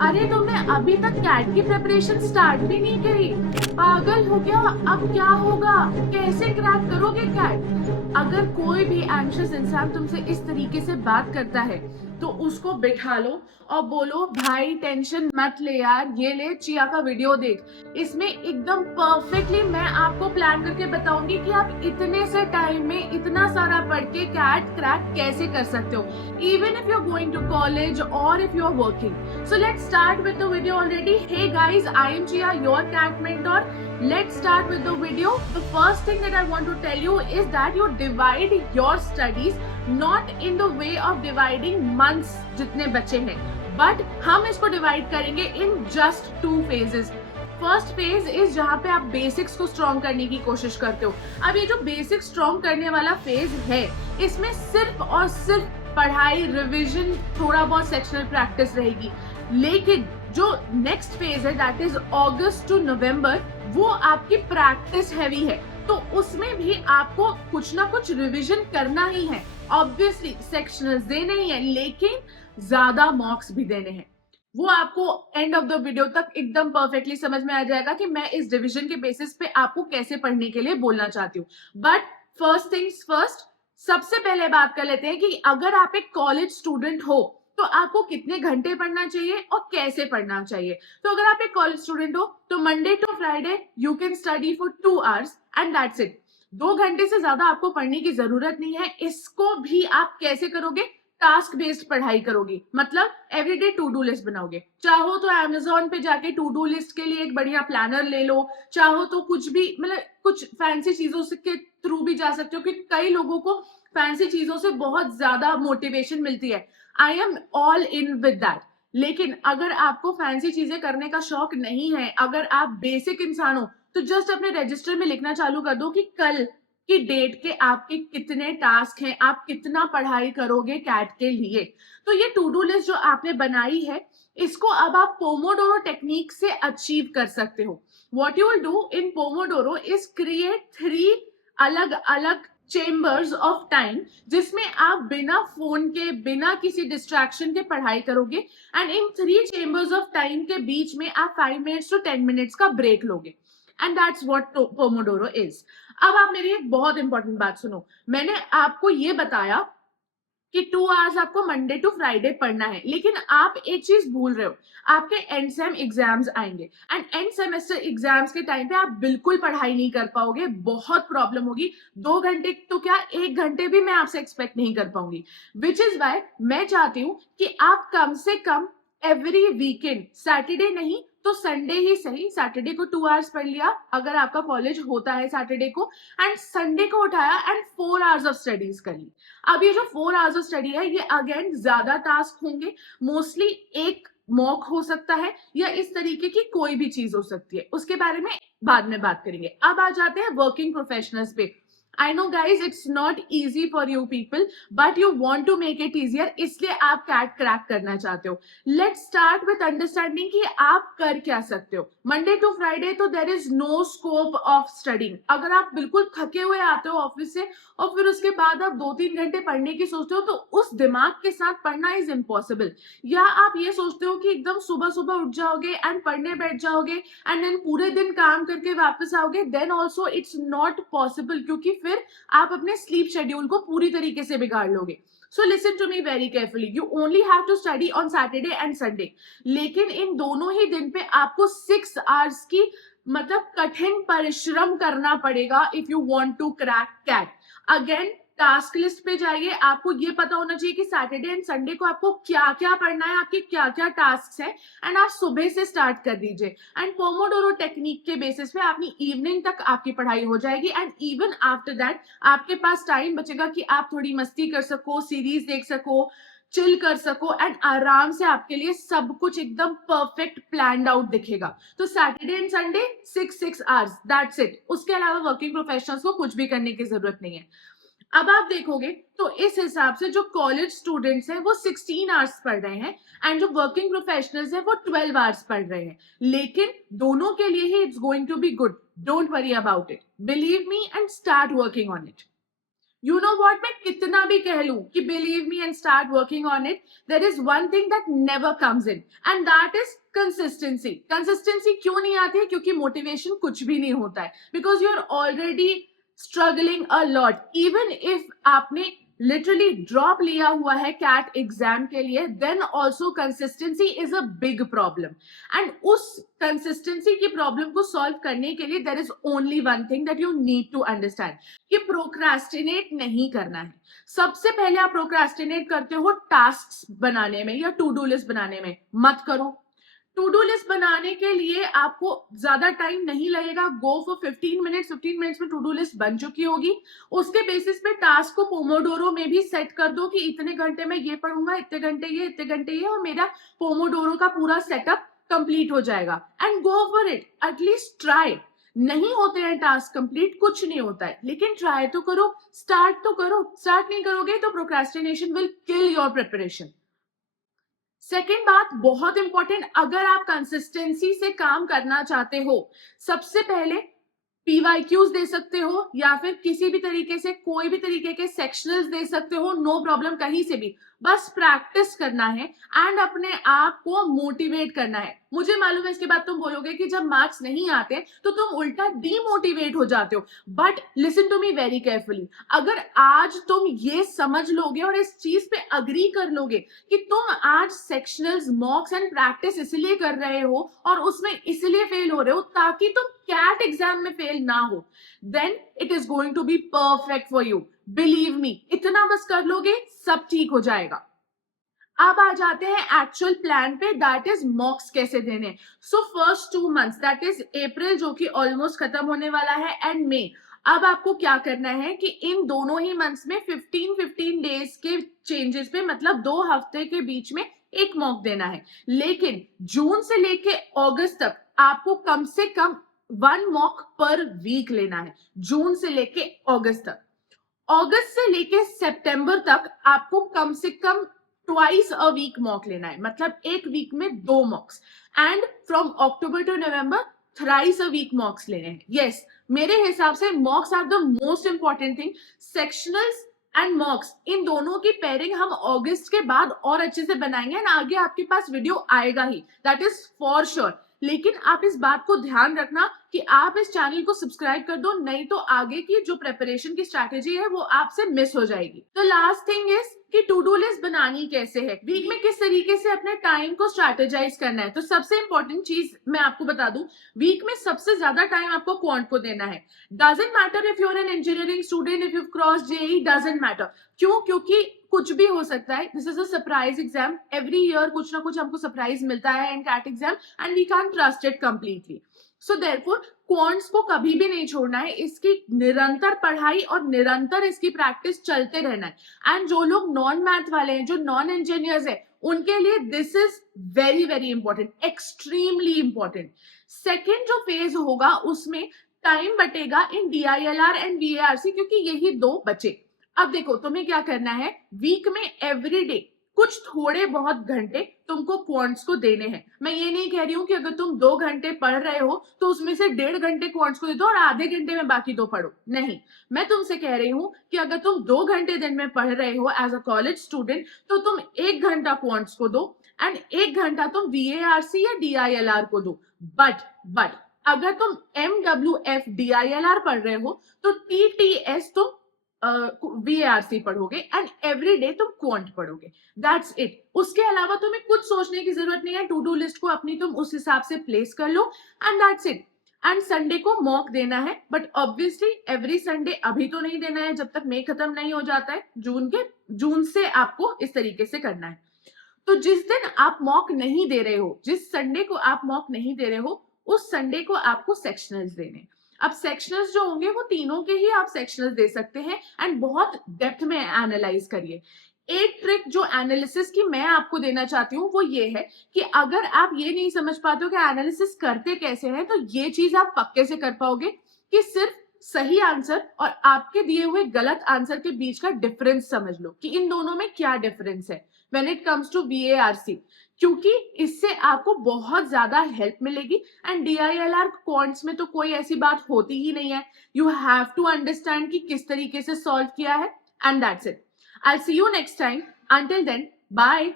अरे तुमने अभी तक कैट की प्रिपरेशन स्टार्ट भी नहीं करी? पागल हो क्या? अब क्या होगा? कैसे क्रैक करोगे कैट? अगर कोई भी एंग्शियस इंसान तुमसे इस तरीके से बात करता है तो उसको बिठा लो और बोलो, भाई टेंशन मत ले यार, ये ले चिया का वीडियो देख। इसमें एकदम परफेक्टली मैं आपको प्लान करके बताऊंगी कि आप इतने से टाइम में इतना सारा पढ़ के कैट क्रैक कैसे कर सकते हो, even if you're going to college or if you're working. So let's start with the video already. Hey guys, I am Chia, your cat mentor. Let's start with the video. The first thing that I want to tell you is that you divide your studies not in the way of dividing months जितने बचे हैं, but हम इसको divide करेंगे in just 2 phases. First phase is जहां पे आप basics को स्ट्रॉन्ग करने की कोशिश करते हो। अब ये जो बेसिक स्ट्रॉन्ग करने वाला फेज है, इसमें सिर्फ और सिर्फ पढ़ाई, रिवीजन, थोड़ा बहुत सेक्शनल प्रैक्टिस रहेगी। लेकिन जो नेक्स्ट फेज है दैट इज अगस्त टू नवंबर, वो आपकी प्रैक्टिस हैवी है, तो उसमें भी आपको कुछ ना कुछ रिवीजन करना ही है। ऑब्वियसली सेक्शनल्स देने ही है, लेकिन ज्यादा मार्क्स भी देने हैं। वो आपको एंड ऑफ द वीडियो तक एकदम परफेक्टली समझ में आ जाएगा कि मैं इस डिवीजन के बेसिस पे आपको कैसे पढ़ने के लिए बोलना चाहती हूँ। बट फर्स्ट थिंग्स फर्स्ट, सबसे पहले बात कर लेते हैं कि अगर आप एक कॉलेज स्टूडेंट हो तो आपको कितने घंटे पढ़ना चाहिए और कैसे पढ़ना चाहिए। तो अगर आप एक कॉलेज स्टूडेंट हो तो Monday to Friday you can study for 2 hours and that's it. 2 घंटे से ज्यादा आपको पढ़ने की जरूरत नहीं है। इसको भी आप कैसे करोगे? टास्क बेस्ड पढ़ाई करोगी, मतलब एवरीडे टू डू लिस्ट बनाओगे। चाहो तो अमेज़न पे जाके टू डू लिस्ट के लिए एक बढ़िया प्लानर ले लो, चाहो तो कुछ भी, मतलब कुछ फैंसी चीजों के थ्रू भी जा सकते हो, क्योंकि कई लोगों को फैंसी चीजों से बहुत ज्यादा मोटिवेशन मिलती है। I am all in with that. लेकिन अगर आपको फैंसी चीजें करने का शौक नहीं है, अगर आप बेसिक इंसान हो, तो जस्ट अपने रजिस्टर में लिखना चालू कर दो कि कल की डेट के आपके कितने टास्क हैं, आप कितना पढ़ाई करोगे कैट के लिए। तो ये टू डू लिस्ट जो आपने बनाई है, इसको अब आप पोमोडोरो टेक्निक से अचीव कर सकते हो। What you will do in Pomodoro is create 3 अलग अलग चेम्बर्स ऑफ टाइम, जिसमें आप बिना फोन के, बिना किसी डिस्ट्रैक्शन के पढ़ाई करोगे। And in 3 chambers of time के बीच में आप 5 मिनट्स टू 10 मिनट्स का ब्रेक लोगे। And that's what Pomodoro is. अब आप मेरी एक बहुत इंपॉर्टेंट बात सुनो। मैंने आपको ये बताया कि 2 आवर्स आपको मंडे टू फ्राइडे पढ़ना है, लेकिन आप एक चीज भूल रहे हो, आपके एंड सेम एग्जाम्स आएंगे एंड एंड सेमेस्टर एग्जाम्स के टाइम पे आप बिल्कुल पढ़ाई नहीं कर पाओगे, बहुत प्रॉब्लम होगी। 2 घंटे तो क्या, 1 घंटे भी मैं आपसे एक्सपेक्ट नहीं कर पाऊंगी। विच इज वाई मैं चाहती हूँ कि आप कम से कम एवरी वीकेंड, सैटरडे नहीं तो संडे ही सही, सैटरडे को 2 आवर्स पढ़ लिया अगर आपका कॉलेज होता है सैटरडे को, एंड संडे को उठाया एंड 4 आवर्स ऑफ स्टडीज कर ली। अब ये जो 4 आवर्स ऑफ स्टडी है, ये अगेन ज्यादा टास्क होंगे, मोस्टली एक मॉक हो सकता है या इस तरीके की कोई भी चीज हो सकती है, उसके बारे में बाद में बात करेंगे। अब आ जाते हैं वर्किंग प्रोफेशनल्स पे। I know guys it's not easy for you people, but you want to make it easier, इसलिए आप कैट क्रैक करना चाहते हो। लेट्स स्टार्ट विथ अंडरस्टैंडिंग कि आप कर क्या सकते हो। मंडे टू फ्राइडे तो there is no scope of studying. अगर आप बिल्कुल थके हुए आते हो ऑफिस से और फिर उसके बाद आप 2-3 घंटे पढ़ने की सोचते हो, तो उस दिमाग के साथ पढ़ना इज इम्पॉसिबल। या आप ये सोचते हो कि एकदम सुबह सुबह उठ जाओगे एंड पढ़ने बैठ जाओगे एंड देन पूरे दिन काम करके वापस आओगे, then also it's not possible, क्योंकि फिर आप अपने स्लीप शेड्यूल को पूरी तरीके से बिगाड़ लोगे। So listen to me very carefully. You only have to study on Saturday and Sunday. लेकिन इन दोनों ही दिन पे आपको 6 आवर्स की, मतलब कठिन परिश्रम करना पड़ेगा if you want to crack CAT. Again, task list पे जाइए। आपको ये पता होना चाहिए कि सैटरडे एंड संडे को आपको क्या क्या पढ़ना है, आपके क्या क्या टास्क है, एंड आप सुबह से स्टार्ट कर दीजिए। एंड पोमोडोरो टेक्निक के बेसिस पे अपनी इवनिंग तक आपकी पढ़ाई हो जाएगी, एंड इवन आफ्टर दैट आपके पास टाइम बचेगा कि आप थोड़ी मस्ती कर सको, सीरीज देख सको, चिल कर सको, एंड आराम से आपके लिए सब कुछ एकदम परफेक्ट प्लान्ड आउट दिखेगा। तो Saturday and Sunday 6 hours, that's it. उसके अलावा वर्किंग प्रोफेशनल्स को कुछ भी करने की जरूरत नहीं है। अब आप देखोगे तो इस हिसाब से जो कॉलेज स्टूडेंट्स हैं वो 16 आवर्स पढ़ रहे हैं एंड जो वर्किंग प्रोफेशनल्स हैं वो 12 आवर्स पढ़ रहे हैं। लेकिन दोनों के लिए ही it's going to be good, don't worry about it, believe me and start working on it. You know what, मैं कितना भी कह लूं कि believe me and start working on it, there is one thing that never comes in and that is consistency. Consistency क्यों नहीं आती है? क्योंकि मोटिवेशन कुछ भी नहीं होता है, because you are already struggling a lot. Even if आपने लिटरली ड्रॉप लिया हुआ है कैट एग्जाम के लिए, then also consistency is a big problem. And उस कंसिस्टेंसी की प्रॉब्लम को सॉल्व करने के लिए there is only one thing that you need to understand, कि प्रोक्रास्टिनेट नहीं करना है। सबसे पहले आप प्रोक्रास्टिनेट करते हो टास्क बनाने में या टू डू लिस्ट बनाने में, मत करो। टू डू लिस्ट बनाने के लिए आपको ज्यादा टाइम नहीं लगेगा, गो फॉर 15 मिनट्स। 15 मिनट्स में टू डू लिस्ट बन चुकी होगी। उसके बेसिस पे टास्क को पोमोडोरो में भी सेट कर दो कि इतने घंटे में ये पढ़ूंगा, इतने घंटे ये, इतने घंटे ये, और मेरा पोमोडोरो का पूरा सेटअप कंप्लीट हो जाएगा। And go for it, at least try. नहीं होते हैं टास्क कंप्लीट, कुछ नहीं होता है, लेकिन ट्राई तो करो, स्टार्ट तो करो। स्टार्ट नहीं करोगे तो procrastination will kill your preparation. Second बात बहुत इंपॉर्टेंट, अगर आप कंसिस्टेंसी से काम करना चाहते हो, सबसे पहले PYQs दे सकते हो या फिर किसी भी तरीके से कोई भी तरीके के सेक्शनल्स दे सकते हो, नो प्रॉब्लम, कहीं से भी। बस प्रैक्टिस करना है एंड अपने आप को मोटिवेट करना है। मुझे मालूम है इसके बाद तुम बोलोगे कि जब मार्क्स नहीं आते तो तुम उल्टा डीमोटिवेट हो जाते हो, but listen to me very carefully. अगर आज तुम ये समझ लोगे और इस चीज पे अग्री कर लोगे कि तुम आज सेक्शनल्स, मॉक्स एंड प्रैक्टिस इसलिए कर रहे हो और उसमें इसलिए फेल हो रहे हो ताकि तुम कैट एग्जाम में फेल ना हो, then it is going to be perfect for you. Believe me, इतना बस कर लोगे सब ठीक हो जाएगा। अब आ जाते हैं एक्चुअल प्लान पे, दैट इज मॉक्स कैसे देने। So first 2 months, that is अप्रैल जो कि ऑलमोस्ट खत्म होने वाला है, एंड मई। अब आपको क्या करना है कि इन दोनों ही मंथ्स में 15-15 डेज के चेंजेस पे, मतलब 2 हफ्ते के बीच में एक मॉक देना है। लेकिन जून से लेके अगस्त तक आपको कम से कम 1 मॉक पर वीक लेना है, जून से लेके अगस्त तक। अगस्त से लेके सितंबर तक आपको कम से कम ट्वाइस अ वीक मॉक लेना है, मतलब एक वीक में 2 mocks. And from October to November thrice a week mocks लेने हैं। यस, मेरे हिसाब से mocks are the most important thing. Sectionals and mocks, इन दोनों की पेयरिंग हम अगस्त के बाद और अच्छे से बनाएंगे एंड आगे आपके पास वीडियो आएगा ही, दैट इज फॉर श्योर। लेकिन आप इस बात को ध्यान रखना कि आप इस चैनल को सब्सक्राइब कर दो, नहीं तो आगे की जो प्रिपरेशन की स्ट्रैटेजी है वो आपसे मिस हो जाएगी। तो लास्ट थिंग इज कि टू डू लिस्ट बनानी कैसे है, वीक में किस तरीके से अपने टाइम को स्ट्रैटेजाइज करना है। तो सबसे इंपॉर्टेंट चीज मैं आपको बता दूं, वीक में सबसे ज्यादा टाइम आपको क्वांट को देना है। Doesn't matter if you are an engineering student, if you cross JE, doesn't matter. क्यों? क्योंकि कुछ भी हो सकता है, this is a surprise exam. Every year कुछ ना कुछ हमको सरप्राइज मिलता है in CAT exam and we can trust it completely. So therefore quants को कभी भी नहीं छोड़ना है, इसकी निरंतर पढ़ाई और निरंतर इसकी प्रैक्टिस चलते रहना है। एंड जो लोग नॉन मैथ वाले हैं, जो नॉन इंजीनियर्स है, उनके लिए this is very very important, extremely important. Second जो फेज होगा उसमें टाइम बटेगा इन DILR एंड VARC, क्योंकि यही 2 बचे। अब देखो तुम्हें क्या करना है, वीक में एवरी डे कुछ थोड़े बहुत घंटे तुमको क्वांट्स को देने हैं। मैं ये नहीं कह रही हूं कि अगर तुम 2 घंटे पढ़ रहे हो तो उसमें से 1.5 घंटे क्वांट्स को दे दो और आधे घंटे में बाकी 2 पढ़ो, नहीं। मैं तुमसे कह रही हूं कि अगर तुम 2 घंटे दिन में पढ़ रहे हो एज अ कॉलेज स्टूडेंट, तो तुम 1 घंटा क्वांट्स को दो एंड 1 घंटा तुम VARC या DILR को दो। बट अगर तुम MWF DILR पढ़ रहे हो तो TTS तुम VARC पढ़ोगे एंड एवरी डे तुम क्वांट पढ़ोगे, दैट्स इट। उसके अलावा तुम्हें कुछ सोचने की जरूरत नहीं है, टू डू लिस्ट को अपनी तुम उस हिसाब से प्लेस कर लो and that's it. And Sunday को मॉक देना है, बट ऑब्वियसली एवरी संडे अभी तो नहीं देना है जब तक मई खत्म नहीं हो जाता है। जून से आपको इस तरीके से करना है। तो जिस दिन आप मॉक नहीं दे रहे हो, जिस संडे को आप मॉक नहीं दे रहे हो, उस संडे को आपको सेक्शनल्स देने। अब सेक्शनल्स जो होंगे वो तीनों के ही आप सेक्शनल्स दे सकते हैं एंड बहुत डेप्थ में एनालाइज करिए। एक ट्रिक जो एनालिसिस की मैं आपको देना चाहती हूँ वो ये है कि अगर आप ये नहीं समझ पाते हो कि एनालिसिस करते कैसे हैं, तो ये चीज आप पक्के से कर पाओगे कि सिर्फ सही आंसर और आपके दिए हुए गलत आंसर के बीच का डिफरेंस समझ लो कि इन दोनों में क्या डिफरेंस है when it comes to VARC, क्योंकि इससे आपको बहुत ज्यादा हेल्प मिलेगी। एंड DILR क्वांट्स में तो कोई ऐसी बात होती ही नहीं है, यू हैव टू अंडरस्टैंड कि किस तरीके से सॉल्व किया है And that's it. I'll see you next time. Until then, bye.